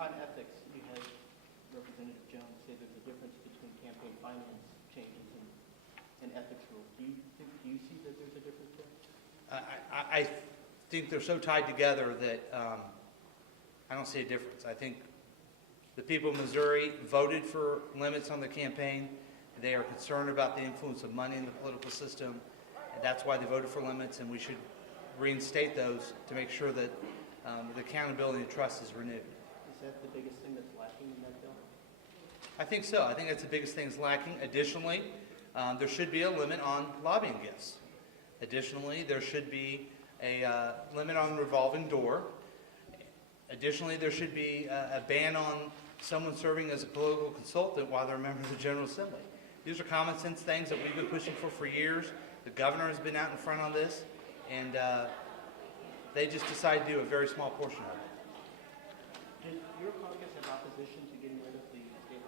On ethics, you had Representative Jones say there's a difference between campaign finance changes and ethics rules. Do you see that there's a difference there? I think they're so tied together that I don't see a difference. I think the people of Missouri voted for limits on the campaign. They are concerned about the influence of money in the political system, and that's why they voted for limits, and we should reinstate those to make sure that the accountability and trust is renewed. Is that the biggest thing that's lacking in that bill? I think so. I think that's the biggest thing that's lacking. Additionally, there should be a limit on lobbying gifts. Additionally, there should be a limit on revolving door. Additionally, there should be a ban on someone serving as a political consultant while they're a member of the General Assembly. These are common sense things that we've been pushing for years. The governor has been out in front on this, and they just decided to do a very small portion of it. Does your caucus have opposition to getting rid of the state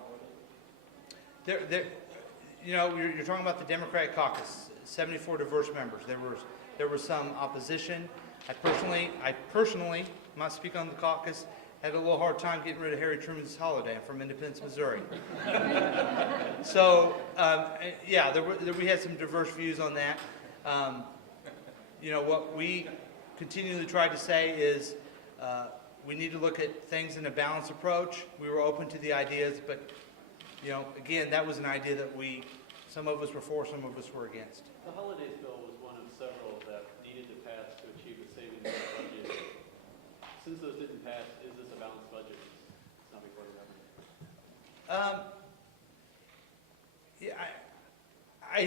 holiday? You know, you're talking about the Democratic caucus, 74 diverse members. There was some opposition. I personally, I'm not speaking on the caucus, had a little hard time getting rid of Harry Truman's holiday. I'm from Independence, Missouri. So, yeah, we had some diverse views on that. You know, what we continually try to say is we need to look at things in a balanced approach. We were open to the ideas, but, you know, again, that was an idea that some of us were for, some of us were against. The holidays bill was one of several that needed to pass to achieve the savings in the budget. Since those didn't pass, is this a balanced budget? It's not before the government. Yeah,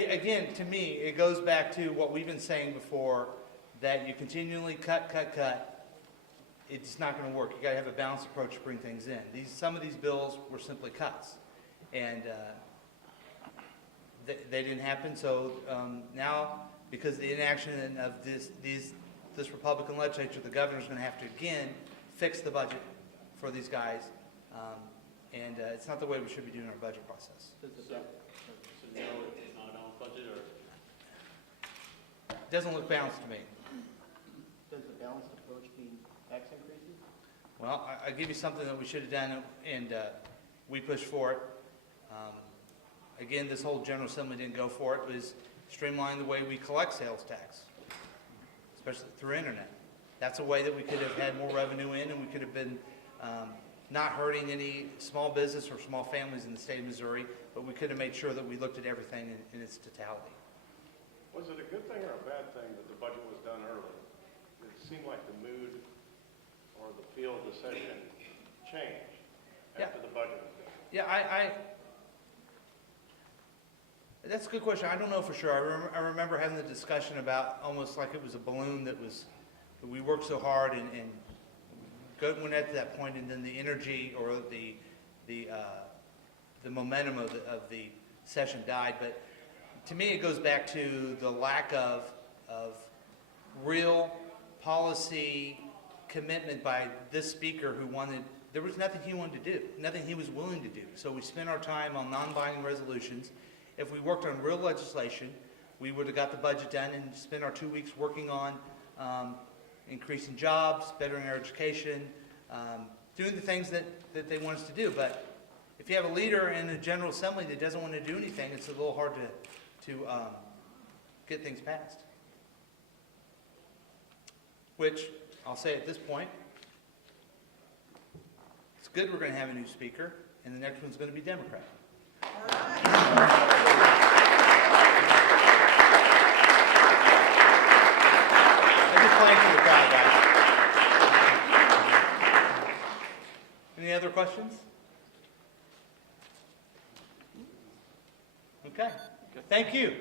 again, to me, it goes back to what we've been saying before, that you continually cut. It's not going to work. You got to have a balanced approach to bring things in. Some of these bills were simply cuts, and they didn't happen. So now, because of the inaction of this Republican legislature, the governor's going to have to again fix the budget for these guys, and it's not the way we should be doing our budget process. So no, it's not a balanced budget, or It doesn't look balanced to me. Does the balanced approach mean tax increases? Well, I'll give you something that we should have done, and we pushed for it. Again, this whole General Assembly didn't go for it. It was streamlining the way we collect sales tax, especially through internet. That's a way that we could have had more revenue in, and we could have been not hurting any small business or small families in the state of Missouri, but we could have made sure that we looked at everything in its totality. Was it a good thing or a bad thing that the budget was done early? It seemed like the mood or the feel of the session changed after the budget was done. Yeah, that's a good question. I don't know for sure. I remember having the discussion about almost like it was a balloon that we worked so hard and went at that point, and then the energy or the momentum of the session died. But to me, it goes back to the lack of real policy commitment by this speaker who there was nothing he wanted to do, nothing he was willing to do. So we spent our time on non-binding resolutions. If we worked on real legislation, we would have got the budget done and spent our 2 weeks working on increasing jobs, bettering our education, doing the things that they want us to do. But if you have a leader in the General Assembly that doesn't want to do anything, it's a little hard to get things passed. Which, I'll say at this point, it's good we're going to have a new speaker, and the next one's going to be Democrat. I'm just playing for the crowd, guys. Any other questions? Okay. Thank you.